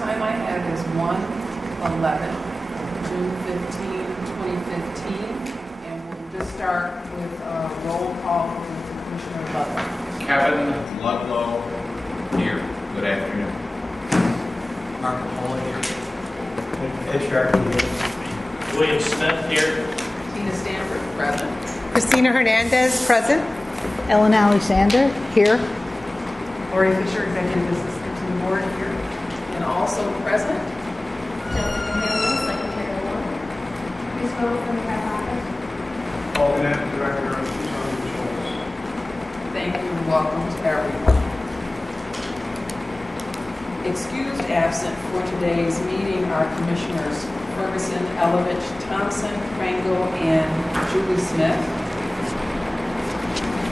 time I have is 1/11, June 15, 2015. And we'll just start with a roll call with Commissioner Ludlow. Kevin Ludlow here. Good afternoon. Parole here. Ed Sharkey here. William Smith here. Tina Stanford, present. Christina Hernandez, present. Ellen Alexander, here. Lori Fisher, Executive Assistant to the Board, here. And also present, Jessica Hamlin, Secretary 1. Ms. Rose from the back office. Alternate Director of Human Controls. thank you and welcome to everyone. Excused absent for today's meeting are Commissioners Ferguson, Elovich, Thompson, Krangle, and Julie Smith.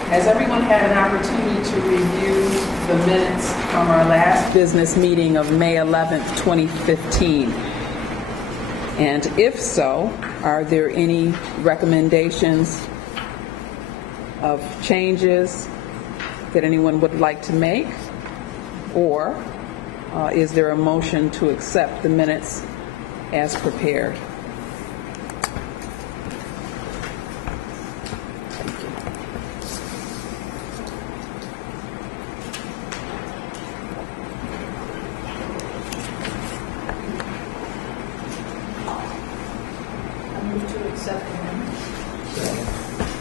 Has everyone had an opportunity to review the minutes from our last business meeting of May 11th, 2015? And if so, are there any recommendations of changes that anyone would like to make? Or is there a motion to accept the minutes as prepared?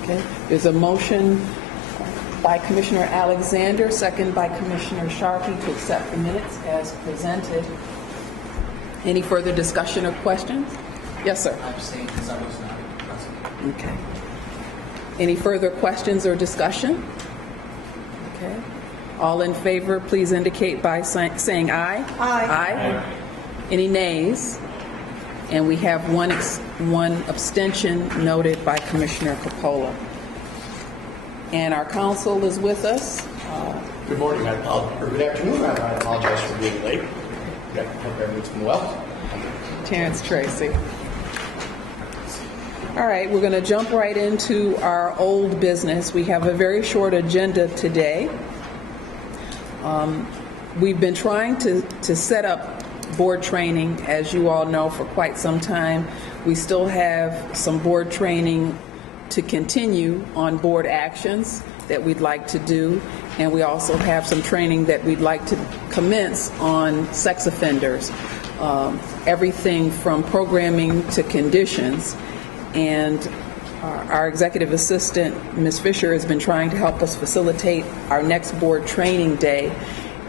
Okay. There's a motion by Commissioner Alexander, second by Commissioner Sharkey, to accept the minutes as presented. Any further discussion or questions? Yes, sir. I'm saying because I was not present. Okay. Any further questions or discussion? Okay. All in favor, please indicate by saying aye. Aye. Any nays? And we have one abstention noted by Commissioner Coppola. And our counsel is with us. Good morning, or good afternoon. I apologize for being late. I hope everyone's been well. Terrence Tracy. All right, we're going to jump right into our old business. We have a very short agenda today. We've been trying to set up board training, as you all know, for quite some time. We still have some board training to continue on board actions that we'd like to do, and we also have some training that we'd like to commence on sex offenders, everything from programming to conditions. And our executive assistant, Ms. Fisher, has been trying to help us facilitate our next board training day.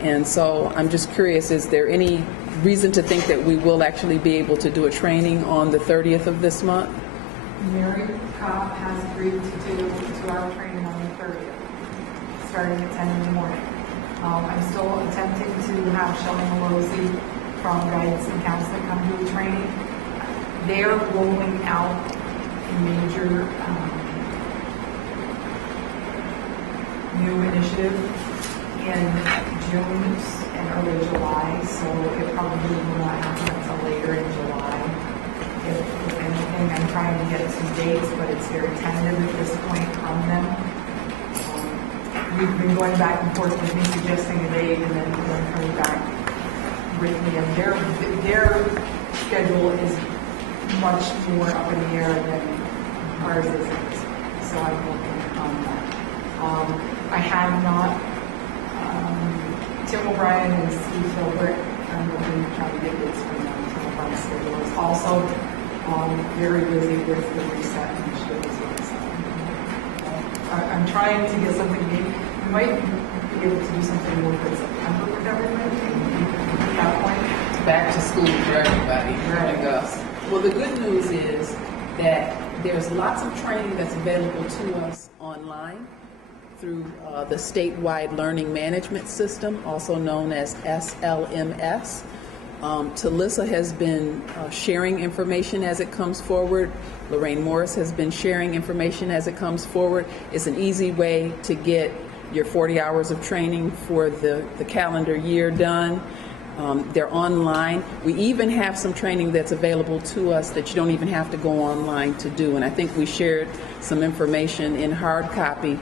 And so I'm just curious, is there any reason to think that we will actually be able to do a training on the 30th of this month? Mary Cobb has agreed to do a 2-hour training on the 30th, starting at 10 in the morning. I'm still attempting to have Shelley Malosi from Guidance and Counseling come do the training. They're rolling out a major new initiative in June and early July, so it probably will not happen until later in July. If anything, I'm trying to get some dates, but it's very tentative at this point from them. We've been going back and forth with me suggesting a date and then coming back with me, and their schedule is much more up in the air than ours is. So I'm working on that. I have not, Tim O'Brien and Steve Filbert, I'm looking to try to get dates from them. Tim O'Brien's schedule is also very busy with the reset initiative as well. So, I'm trying to get something, maybe we might be able to do something more for September with everybody at that point. Back to school for everybody, including us. Well, the good news is that there's lots of training that's available to us online through the statewide learning management system, also known as SLMS. Talissa has been sharing information as it comes forward. Lorraine Morris has been sharing information as it comes forward. It's an easy way to get your 40 hours of training for the calendar year done. They're online. We even have some training that's available to us that you don't even have to go online to do. And I think we shared some information in hard copy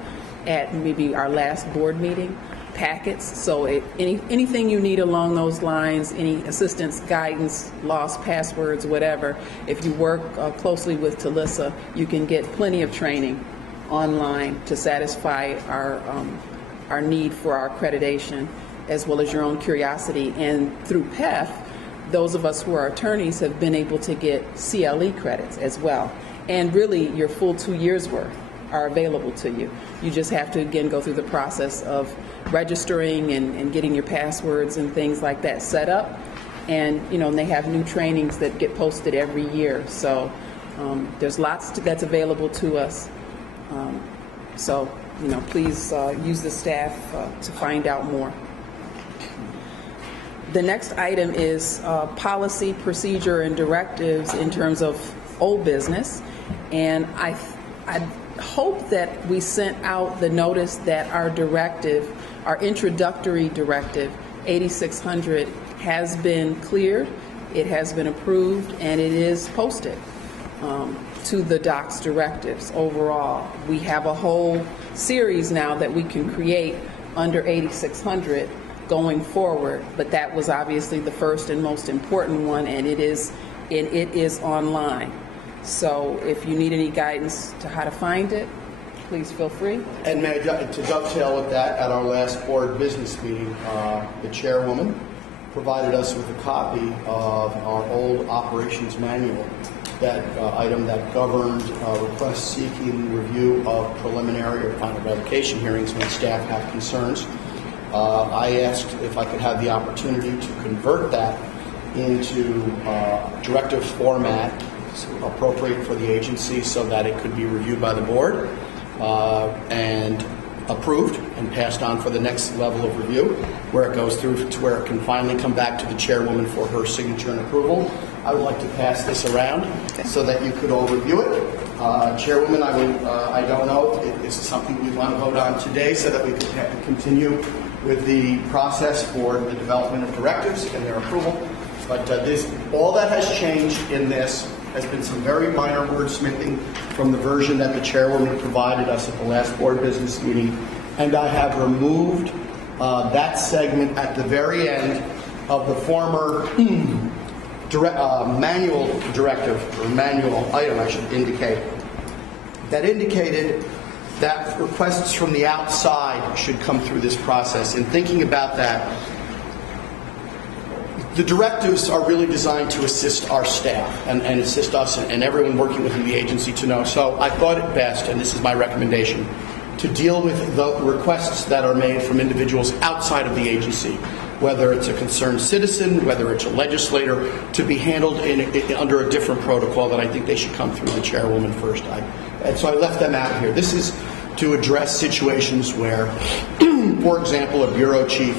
at maybe our last board meeting. packets. So anything you need along those lines, any assistance, guidance, lost passwords, whatever, if you work closely with Talissa, you can get plenty of training online to satisfy our need for our accreditation, as well as your own curiosity. And through PEF, those of us who are attorneys have been able to get CLE credits as well. And really, your full 2 years worth are available to you. You just have to, again, go through the process of registering and getting your passwords and things like that set up. And, and they have new trainings that get posted every year. So there's lots that's available to us. So, please use the staff to find out more. The next item is policy, procedure, and directives in terms of old business. And I hope that we sent out the notice that our directive, our introductory directive, 8600, has been cleared, it has been approved, and it is posted to the DOC's directives overall. We have a whole series now that we can create under 8600 going forward, but that was obviously the first and most important one, and it is online. So if you need any guidance to how to find it, please feel free. And may I, to dovetail with that, at our last board business meeting, the chairwoman provided us with a copy of our old operations manual, that item that governed requests seeking review of preliminary or final revocation hearings when staff have concerns. I asked if I could have the opportunity to convert that into directive format appropriate for the agency so that it could be reviewed by the board and approved and passed on for the next level of review, where it goes through to where it can finally come back to the chairwoman for her signature and approval. I would like to pass this around so that you could all review it. Chairwoman, I don't know if this is something we want to vote on today so that we can continue with the process for the development of directives and their approval. But all that has changed in this has been some very minor wordsmithing from the version that the chairwoman provided us at the last board business meeting. And I have removed that segment at the very end of the former manual directive, or manual item, I should indicate, that indicated that requests from the outside should come through this process. In thinking about that, the directives are really designed to assist our staff and assist us and everyone working within the agency to know. So I thought it best, and this is my recommendation, to deal with the requests that are made from individuals outside of the agency, whether it's a concerned citizen, whether it's a legislator, to be handled under a different protocol that I think they should come through the chairwoman first. And so I left them out here. This is to address situations where, for example, a bureau chief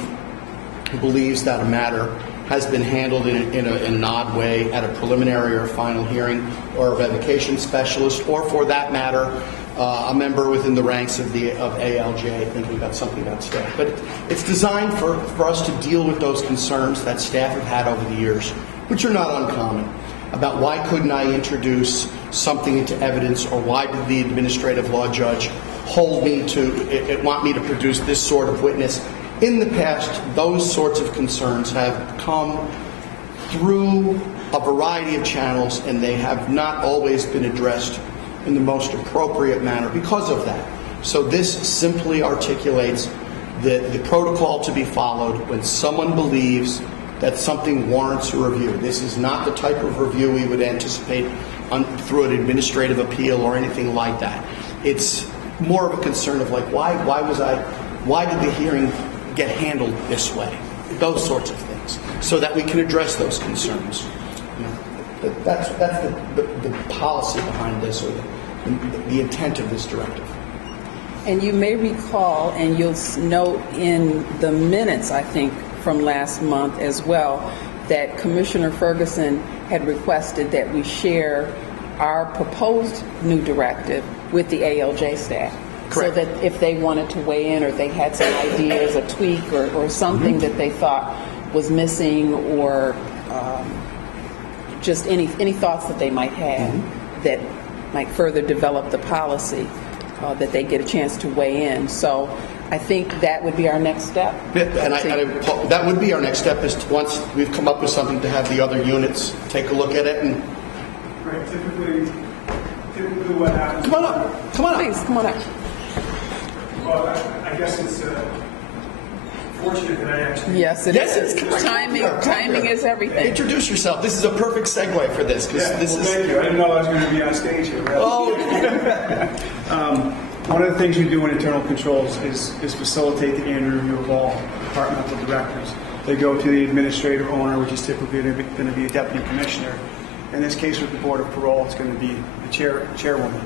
believes that a matter has been handled in an odd way at a preliminary or final hearing, or a revocation specialist, or for that matter, a member within the ranks of ALJ thinking about something about staff. But it's designed for us to deal with those concerns that staff have had over the years, which are not uncommon, about why couldn't I introduce something into evidence, or why did the administrative law judge hold me to want me to produce this sort of witness. In the past, those sorts of concerns have come through a variety of channels, and they have not always been addressed in the most appropriate manner because of that. So this simply articulates the protocol to be followed when someone believes that something warrants a review. This is not the type of review we would anticipate through an administrative appeal or anything like that. It's more of a concern of like, why did the hearing get handled this way? Those sorts of things, so that we can address those concerns. That's the policy behind this, or the intent of this directive. And you may recall, and you'll note in the minutes, I think, from last month as well, that Commissioner Ferguson had requested that we share our proposed new directive with the ALJ staff. Correct. So that if they wanted to weigh in, or they had some ideas, a tweak, or something that they thought was missing, or just any thoughts that they might have that might further develop the policy, that they get a chance to weigh in. So I think that would be our next step. Yeah, and that would be our next step, is to, once we've come up with something, to have the other units take a look at it. And Right, typically what happens... come on up. Come on up. Please, come on up. Well, I guess it's fortunate that I actually... Yes, it Yes, is. it is. Timing is everything. Introduce yourself. This is a perfect segue for this, because this is... Thank you. I didn't know I was going to be on stage here. Really. Oh, One of the things we do in internal controls is facilitate the annual review of all departmental directors. They go to the administrator owner, which is typically going to be a deputy commissioner. In this case, with the Board of Parole, it's going to be the chairwoman.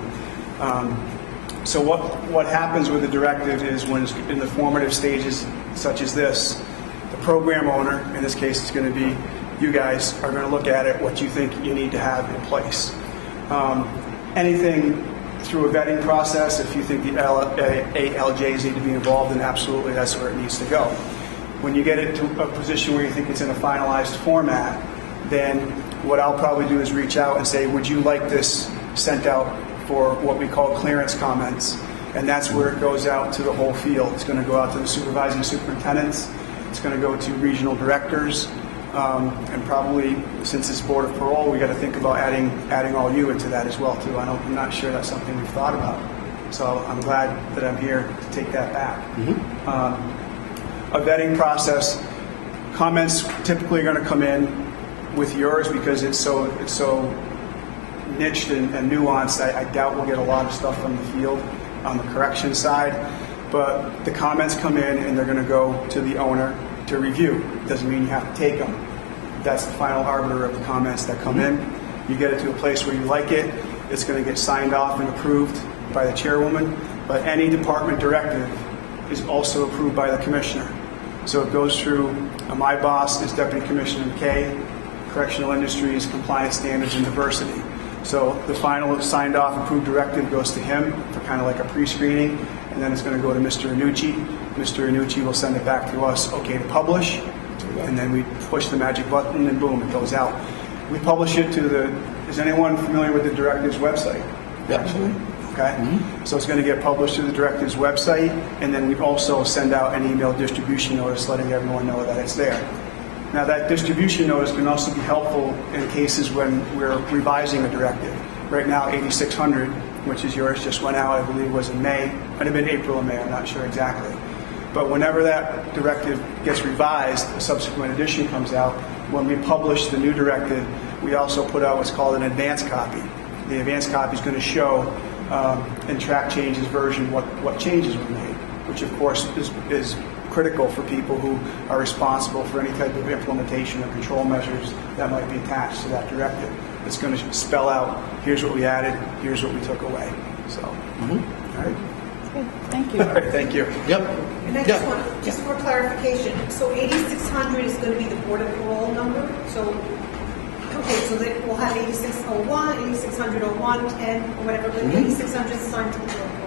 So what happens with the directive is, when it's in the formative stages such as this, the program owner, in this case it's going to be you guys, are going to look at it, what you think you need to have in place. Anything through a vetting process, if you think the ALJs need to be involved, then absolutely that's where it needs to go. When you get it to a position where you think it's in a finalized format, then what I'll probably do is reach out and say, would you like this sent out for what we call clearance comments? And that's where it goes out to the whole field. It's going to go out to the supervising superintendents. It's going to go to regional directors. And probably, since it's Board of Parole, we got to think about adding all you into that as well too. I'm not sure that's something we've thought about. So I'm glad that I'm here to take that back. A vetting process, comments typically are going to come in with yours, because it's so niched and nuanced. I doubt we'll get a lot of stuff from the field on the correction side, but the comments come in and they're going to go to the owner to review. Doesn't mean you have to take them. That's the final arbiter of the comments that come in. You get it to a place where you like it. It's going to get signed off and approved by the chairwoman, but any department directive is also approved by the commissioner. So it goes through, my boss is Deputy Commissioner McKay, Correctional Industries, Compliance Standards, and Diversity. So the final signed off approved directive goes to him for kind of like a pre-screening, and then it's going to go to Mr. Annucci. Mr. Annucci will send it back to us, okay to publish, and then we push the magic button and boom, it goes out. We publish it to is anyone familiar with the directive's website? Actually. Okay, so it's going to get published to the directive's website, and then we also send out an email distribution notice letting everyone know that it's there. Now, that distribution notice can also be helpful in cases when we're revising a directive. Right now, 8600, which is yours, just went out, I believe was in May. Might have been April or May, I'm not sure exactly. But whenever that directive gets revised, a subsequent edition comes out. When we publish the new directive, we also put out what's called an advance copy. The advance copy is going to show in track changes version what changes were made, which of course is critical for people who are responsible for any type of implementation or control measures that might be attached to that directive. It's going to spell out, here's what we added, here's what we took away. So, all right. Thank you. All right, thank you. Yep. And I just want, just for clarification, so 8600 is going to be the Board of Parole number? So, okay, so that we'll have 8601, 8601, 10, or whatever, but 8600 is assigned to the Board of Parole.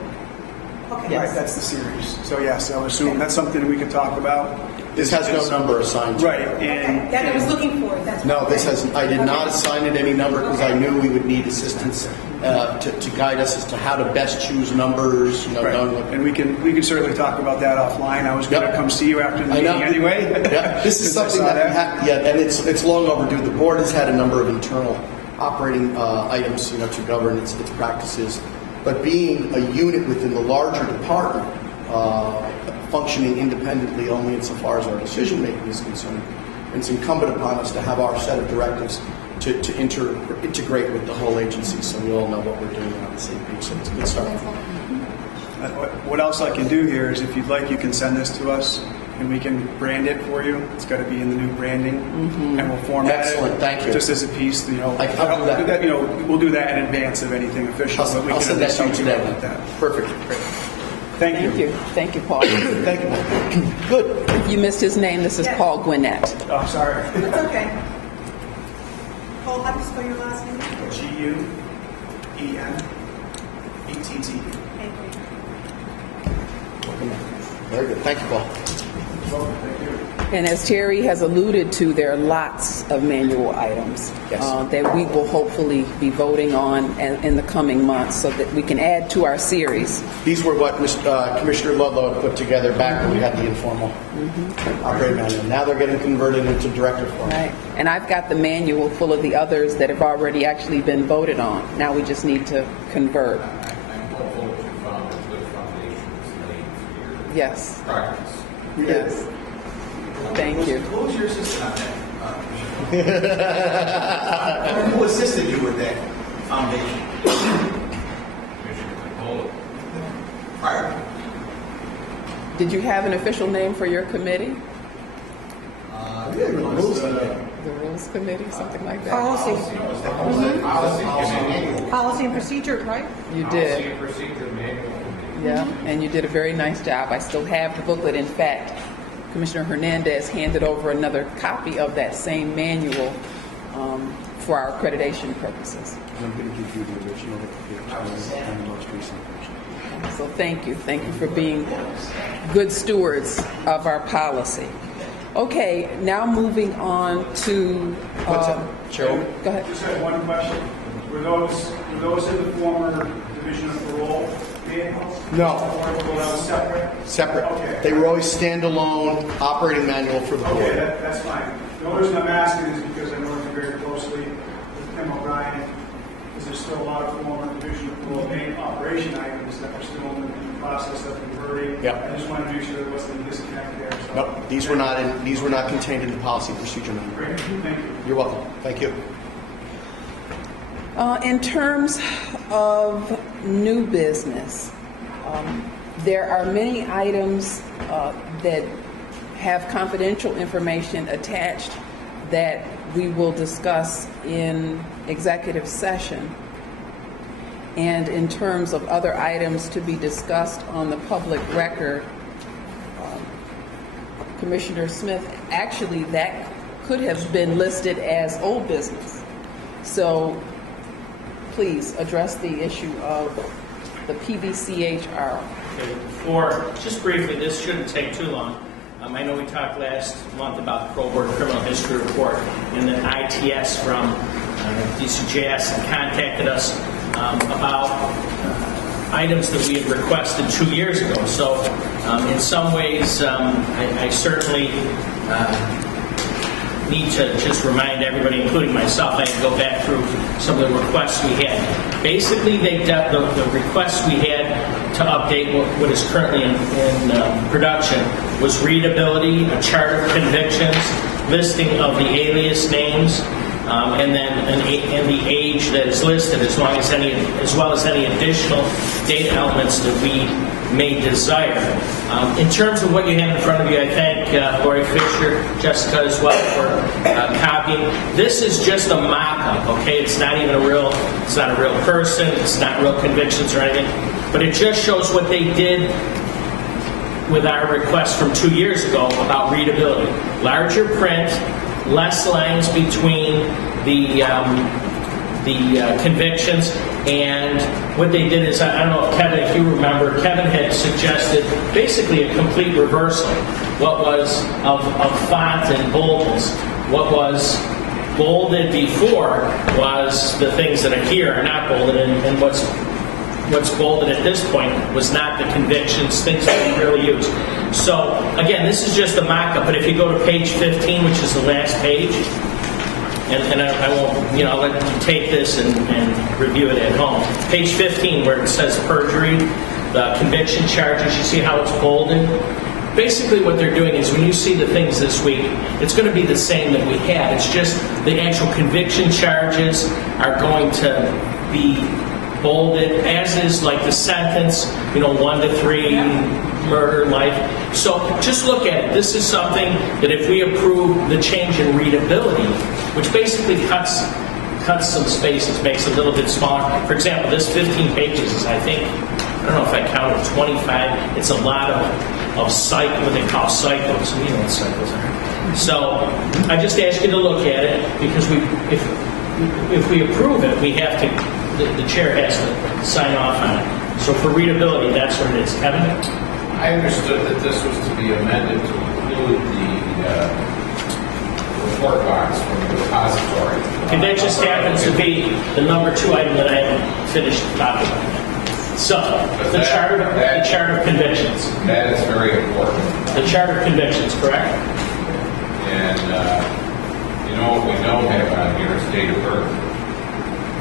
Okay. Right, that's the series. So yes, I would assume that's something we could talk about. This has no number assigned to it. Right, and Okay, that I was looking for. That's No, this has. I did not assign it any number, because I knew we would need assistance to guide us as to how to best choose numbers. right. And we can certainly talk about that offline. I was going to come see you after the I know. meeting anyway. Yeah, this is Since I something saw that and it's long overdue. The board has had a number of internal operating items, to govern its practices, but being a unit within the larger department, functioning independently only insofar as our decision making is concerned, it's incumbent upon us to have our set of directives to integrate with the whole agency, so we all know what we're doing on the same page. So it's a good start. What else I can do here is, if you'd like, you can send this to us, and we can brand it for you. It's got to be in the new branding, and we'll format Excellent, it. thank you. Just as a piece, I'll do that. We'll do that in advance of anything official. but we I'll can send at that to you least talk today. about that. Perfect. Thank you. Thank you, Paul. Thank you. Good. If you missed his name, this is Paul Gwinnett. Oh, sorry. That's okay. Paul, how do you spell your last name? G-U-E-N-E-T-T. Thank you. Very good. Thank you, Paul. Thank you. And as Terry has alluded to, there are lots of manual items Yes. that we will hopefully be voting on in the coming months so that we can add to our series. These were what Commissioner Ludlow had put together back when we had the informal operating manual. Now they're getting converted into directive form. Right. And I've got the manual full of the others that have already actually been voted on. Now we just need to convert. I'm hopeful that you found a good foundation laid for your Yes. practice. Yes. Thank you. Who was your assistant on that? Who assisted you with that foundation? Commissioner Parole. Prior. Did you have an official name for your committee? The Rules Committee, something like that? Policy. Policy Policy and procedure, right? You Policy did. and procedure manual committee. Yeah, and you did a very nice job. I still have the booklet. In fact, Commissioner Hernandez handed over another copy of that same manual for our accreditation purposes. I'm going to give you the original and the most recent version. So thank you. Thank you for being good stewards of our policy. Okay, now moving on to... What's up, Chairwoman? Go ahead. Just had one question. Were those in the former Division of Parole manuals? No. Or were those separate? Separate. Okay. They were always standalone operating manual for the Okay, board. that's fine. The only reason I'm asking is because I know you very closely with Tim O'Brien, because there's still a lot of former Division of Parole main operation items that are still in the process of converting. Yep. I just wanted to make sure there wasn't a disconnect there. So. Nope, these were not contained in the policy and procedure manual. Great, thank you. You're welcome. Thank you. In terms of new business, there are many items that have confidential information attached that we will discuss in executive session. And in terms of other items to be discussed on the public record, Commissioner Smith, actually that could have been listed as old business. So please address the issue of the PBCHR. For, just briefly, this shouldn't take too long. I know we talked last month about the Parole Board Criminal History Report, and then ITS from DCJS contacted us about items that we had requested 2 years ago. So in some ways, I certainly need to just remind everybody, including myself, I had to go back through some of the requests we had. Basically, the requests we had to update what is currently in production was readability, a chart of convictions, listing of the alias names, and then the age that is listed, as well as any additional data elements that we may desire. In terms of what you have in front of you, I thank Lori Fisher, Jessica as well for copying. This is just a mock-up, okay? It's not even a real person. It's not real convictions or anything. But it just shows what they did with our request from 2 years ago about readability. Larger print, less lines between the convictions, and what they did is, I don't know, Kevin, if you remember, Kevin had suggested basically a complete reversal. What was of font and boldness. What was bolded before was the things that are here are not bolded, and what's bolded at this point was not the convictions, things that we really use. So, again, this is just a mock-up, but if you go to page 15, which is the last page, and I won't, I'll let you take this and review it at home. Page 15, where it says perjury, the conviction charges, you see how it's bolded? Basically what they're doing is when you see the things this week, it's going to be the same that we had. It's just the actual conviction charges are going to be bolded, as is like the sentence, 1 to 3, murder, life. So just look at it. This is something that if we approve the change in readability, which basically cuts some spaces, makes it a little bit smaller. For example, this 15 pages is, I think, I don't know if I counted 25. It's a lot of what they call cycles. You know what cycles are. So I just ask you to look at it, because if we approve it, we have to. The chair has to sign off on it. So for readability, that's what it is. Kevin? I understood that this was to be amended to include the report box from the repository. Okay, that just happens to be the number 2 item that I haven't finished talking about. So, the chart of convictions. That is very important. The chart of convictions, correct? And, what we don't have on here is date of birth.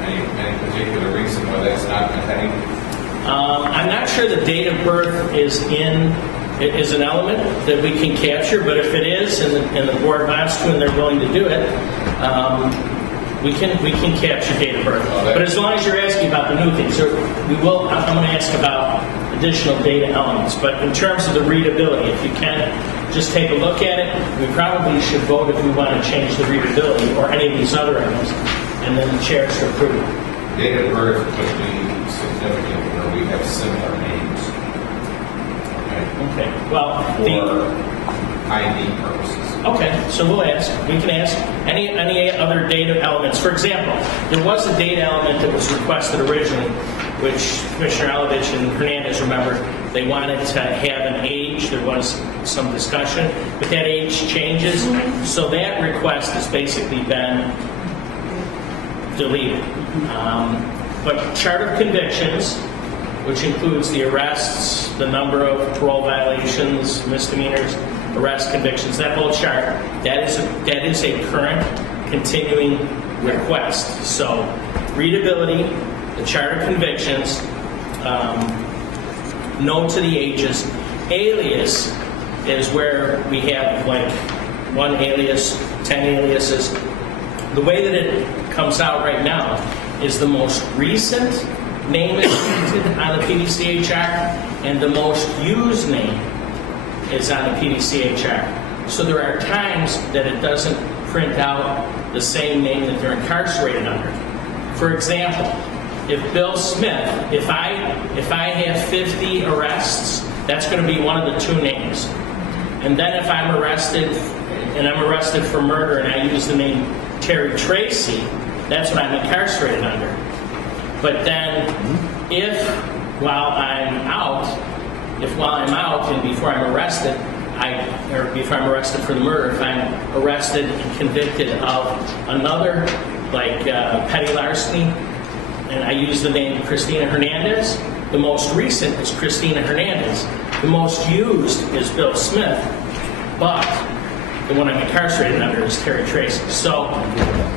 Any particular reason why that's not in the heading? I'm not sure the date of birth is an element that we can capture, but if it is, and the board wants to, and they're willing to do it, we can capture date of birth. But as long as you're asking about the new things, I'm going to ask about additional data elements. But in terms of the readability, if you can, just take a look at it. We probably should vote if we want to change the readability or any of these other items, and then the chair should approve it. Date of birth would be significant where we have similar names. Okay. Well, For ID purposes. Okay, so we'll ask. We can ask any other data elements. For example, there was a data element that was requested originally, which Commissioner Alovich and Hernandez remember. They wanted to have an age. There was some discussion, but that age changes. So that request has basically been deleted. But chart of convictions, which includes the arrests, the number of parole violations, misdemeanors, arrest convictions, that whole chart, that is a current continuing request. So readability, the chart of convictions, no to the ages. Alias is where we have like 1 alias, 10 aliases. The way that it comes out right now is the most recent name is printed on the PDCHR, and the most used name is on the PDCHR. So there are times that it doesn't print out the same name that they're incarcerated under. For example, if Bill Smith, if I have 50 arrests, that's going to be one of the 2 names. And then if I'm arrested, and I'm arrested for murder, and I use the name Terry Tracy, that's what I'm incarcerated under. But then, if while I'm out and before I'm arrested, or before I'm arrested for the murder, if I'm arrested and convicted of another, like petty larceny, and I use the name Christina Hernandez, the most recent is Christina Hernandez. The most used is Bill Smith, but the one I'm incarcerated under is Terry Tracy. So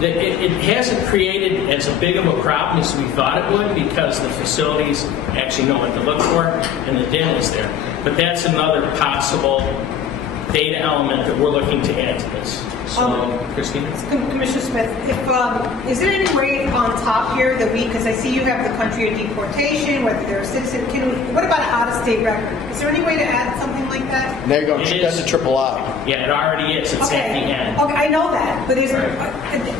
it hasn't created as big of a problem as we thought it would, because the facilities actually know what to look for and the DIN is there. But that's another possible data element that we're looking to add to this. So, Christina? Commissioner Smith, is there any way on top here that because I see you have the country of deportation, whether they're a citizen, what about an out-of-state record? Is there any way to add something like that? There you go. That's a triple I. Yeah, it already is. It's at the end. Okay, I know that, but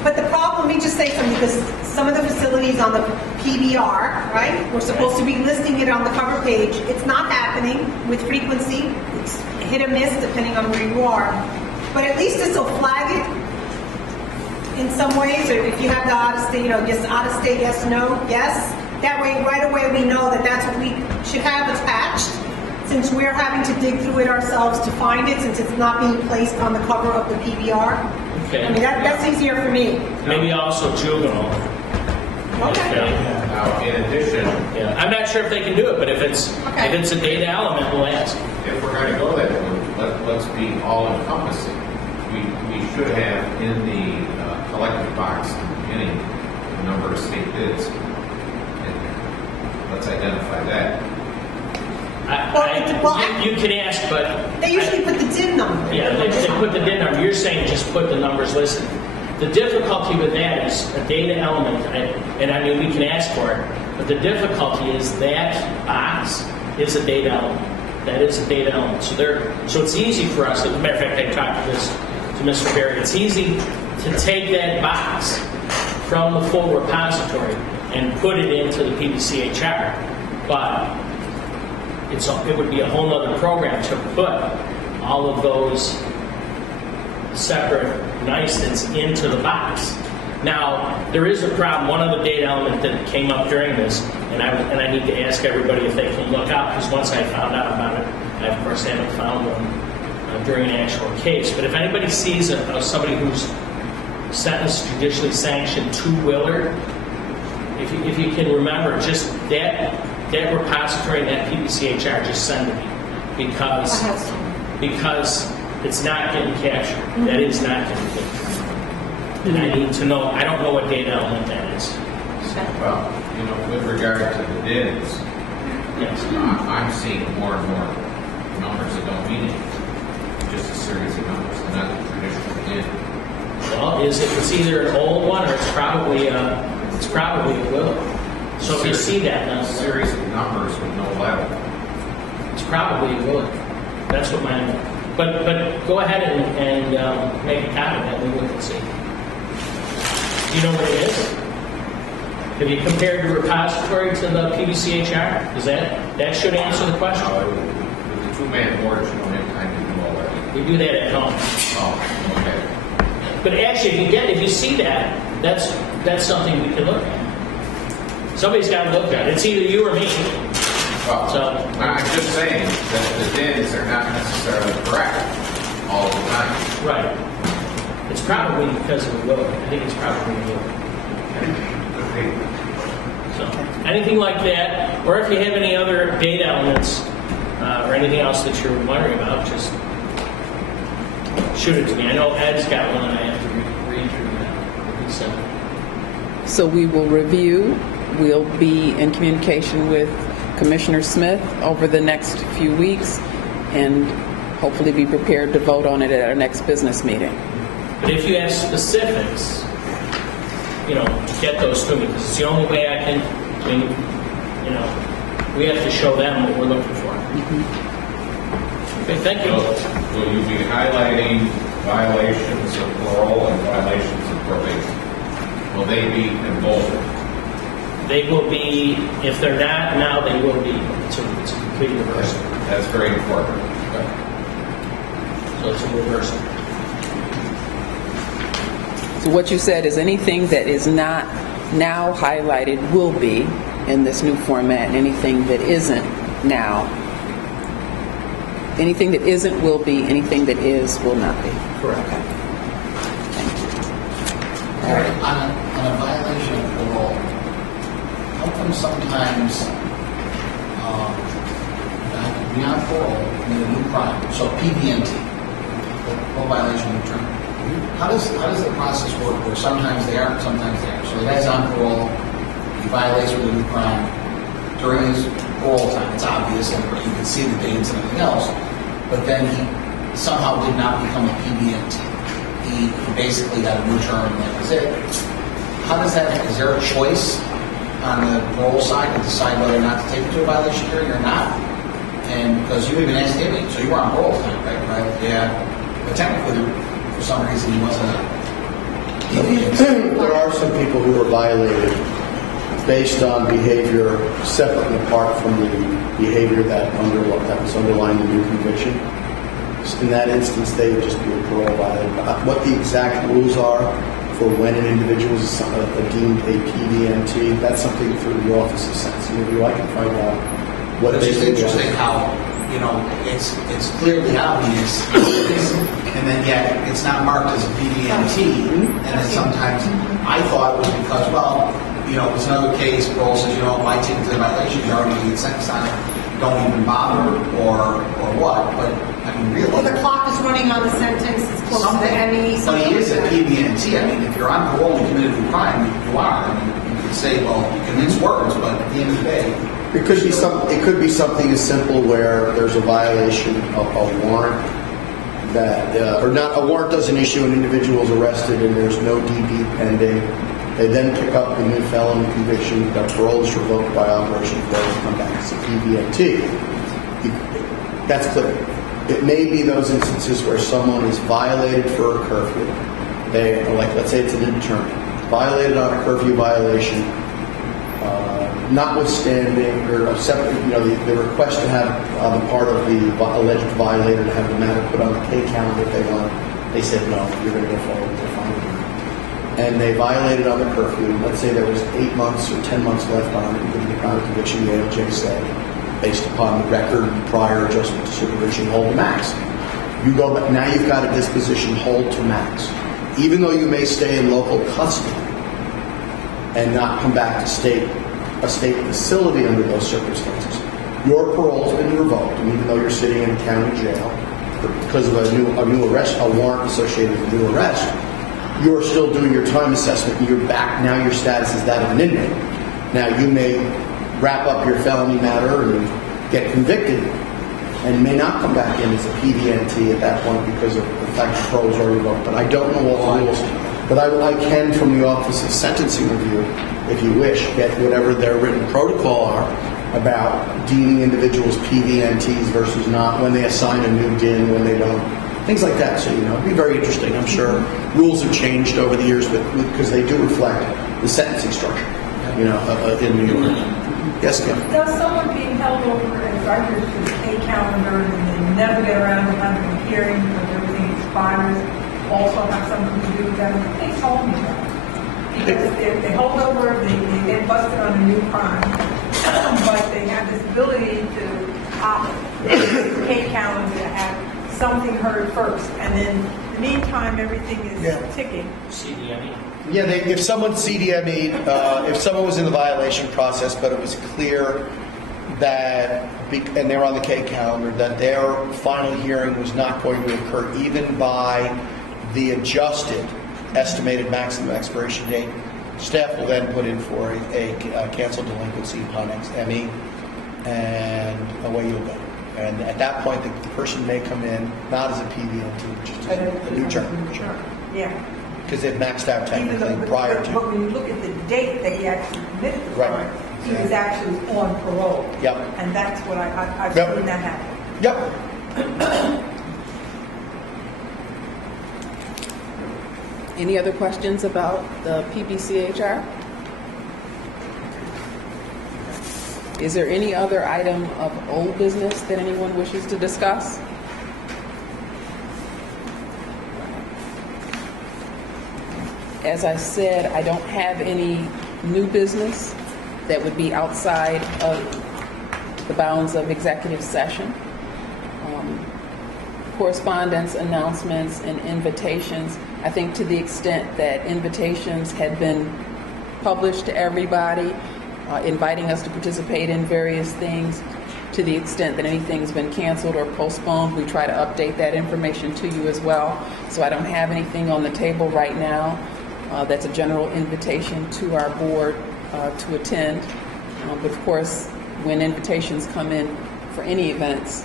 but the problem, let me just say something, because some of the facilities on the PBR, right, we're supposed to be listing it on the cover page. It's not happening with frequency. It's hit or miss depending on where you are. But at least this will flag it in some ways, or if you have the out-of-state, just out-of-state, yes, no, yes. That way, right away, we know that that's what we should have attached, since we're having to dig through it ourselves to find it, since it's not being placed on the cover of the PBR. Okay. I mean, that's easier for me. Maybe also juvenile. Okay. Now, in addition, Yeah. I'm not sure if they can do it, but if it's a data element, we'll ask. if we're going to go that way, let's be all-encompassing. We should have in the collective box at the beginning the number of state bids. And let's identify that. You can ask, but They usually put the DIN number. yeah, they put the DIN number. You're saying just put the numbers listed. The difficulty with that is a data element, and I mean we can ask for it, but the difficulty is that box is a data element. That is a data element. So it's easy for us. As a matter of fact, I talked to Mr. Barry. It's easy to take that box from the full repository and put it into the PDCHR, but it would be a whole other program to put all of those separate niceties into the box. Now, there is a problem. One other data element that came up during this, and I need to ask everybody if they can look out, because once I found out about it, I of course haven't found one during an actual case. But if anybody sees somebody who's sentence judicially sanctioned two-wheeler. If you can remember, just that repository, that PBCHR, just send it me because it's not getting captured. That is not getting captured. And I need to know, I don't know what data element that is. Well, with regard to the DINs, Yes. I'm seeing more and more numbers that don't mean anything. Just a series of numbers, not the traditional DIN. Well, it's either an old one or it's probably a will. So if you see that A now, series of numbers with no level. it's probably a will. That's what mine. But go ahead and make a comment that we look and see. Do you know what it is? Have you compared the repository to the PBCHR? Is that should answer the question? With the two-man board, you don't have time to do all that. We do that at home. Oh, okay. But actually, if you see that, that's something we can look at. Somebody's got to look at it. It's either you or me. Well, So I'm just saying that the DINs are not necessarily correct all the time. right. It's probably because of the will. I think it's probably a will. So anything like that, or if you have any other data elements or anything else that you're wondering about, just shoot it to me. I know Ed's got one, and I have to read through that. He said. So we will review. We'll be in communication with Commissioner Smith over the next few weeks and hopefully be prepared to vote on it at our next business meeting. But if you have specifics, get those to me, because it's the only way I can, we have to show them what we're looking for. Okay, thank you. Will you be highlighting violations of parole and violations of probation? Will they be emboldened? They will be, if they're not now, they will be. It's a complete reversal. That's very important. So it's a reversal. So what you said is anything that is not now highlighted will be in this new format, and anything that isn't now, anything that isn't will be, anything that is will not be. Correct. On a violation of parole, how come sometimes beyond parole in a new crime, so PBNT, parole violation of term, how does the process work where sometimes they aren't, sometimes they are? So the guy's on parole, he violates with a new crime during his parole time, it's obvious, and you can see the dates and everything else, but then he somehow did not become a PBNT. He basically got a new term and that was it. How does that, is there a choice on the parole side to decide whether or not to take it to a violation hearing or not? And because you even asked Amy, so you were on parole time, right? Yeah. But technically, for some reason, he wasn't There are some people who are violated based on behavior separate and apart from the behavior that was underlying the new conviction. In that instance, they would just be a parole violator. What the exact rules are for when an individual is deemed a PDNT, that's something for the Office of Sentencing Review. I can find out what It's they just do. interesting how, it's clearly obvious, and then yet it's not marked as a PDNT, and then sometimes I thought it was because, it's another case, parole says, why take it to the violation, you already get sentenced on it, don't even bother, or what, but, I mean, really. Well, the clock is running on the sentence, it's close to the end. But he is a PBNT. I mean, if you're on parole and you committed a crime, you are. I mean, you could say, you can mince words, but at the end of the day, It could be something as simple where there's a violation of a warrant that, or not, a warrant doesn't issue, an individual is arrested and there's no DB pending. They then pick up the new felony conviction, that parole is revoked by operation of law to come back as a PBNT. That's clear. It may be those instances where someone is violated for a curfew. Let's say it's an intern, violated on a curfew violation, notwithstanding or separate, the request to have on the part of the alleged violator to have the matter put on the K calendar if they want. They said no, you're going to go forward with the fine. And they violated on the curfew. Let's say there was 8 months or 10 months left on it, given the kind of conviction the ALJ said, based upon the record prior adjustment to supervision, hold to max. You go back, now you've got a disposition hold to max. even though you may stay in local custody and not come back to a state facility under those circumstances, your parole's been revoked, and even though you're sitting in a county jail because of a new arrest, a warrant associated with a new arrest, you're still doing your time assessment, and you're back. Now your status is that of an inmate. Now you may wrap up your felony matter and get convicted, and may not come back in as a PDNT at that point because of the fact the parole is already revoked. But I don't know all the rules. But I can, from the Office of Sentencing Review, if you wish, get whatever their written protocol are about deeming individuals PDNTs versus not, when they assign a new DIN, when they don't. Things like that. So, it'd be very interesting. I'm sure rules have changed over the years, but because they do reflect the sentencing structure, in New York. Yes, Kim? Does someone being held over as records to the pay calendar and they never get around to having a hearing because everything expires also have something to do with that? They told me that. Because if they hold over, they get busted on a new crime, but they have this ability to opt the pay calendar to have something heard first, and then in the meantime, everything is ticking. CDME. Yeah, if someone CDME'd, if someone was in the violation process, but it was clear that, and they were on the K calendar, that their final hearing was not going to occur even by the adjusted estimated maximum expiration date, staff will then put in for a canceled delinquency upon ME, and away you'll go. And at that point, the person may come in not as a PDNT, just a new term. Yeah. Because they've maxed out technically prior to. But when you look at the date that he actually committed the crime, he was actually on parole. Yep. And that's what I've seen that happen. Yep. Any other questions about the PBCHR? Is there any other item of old business that anyone wishes to discuss? As I said, I don't have any new business that would be outside of the bounds of executive session. Correspondence, announcements, and invitations. I think to the extent that invitations had been published to everybody, inviting us to participate in various things, to the extent that anything's been canceled or postponed, we try to update that information to you as well. So I don't have anything on the table right now. That's a general invitation to our board to attend. But of course, when invitations come in for any events,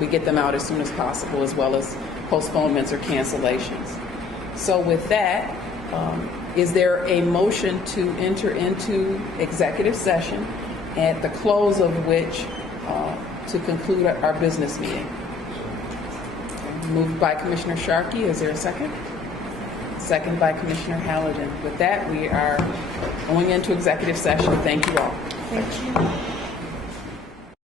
we get them out as soon as possible, as well as postponements or cancellations. So with that, is there a motion to enter into executive session, at the close of which to conclude our business meeting? Moved by Commissioner Sharkey. Is there a second? Second by Commissioner Halligan. With that, we are going into executive session. Thank you all. Thank you.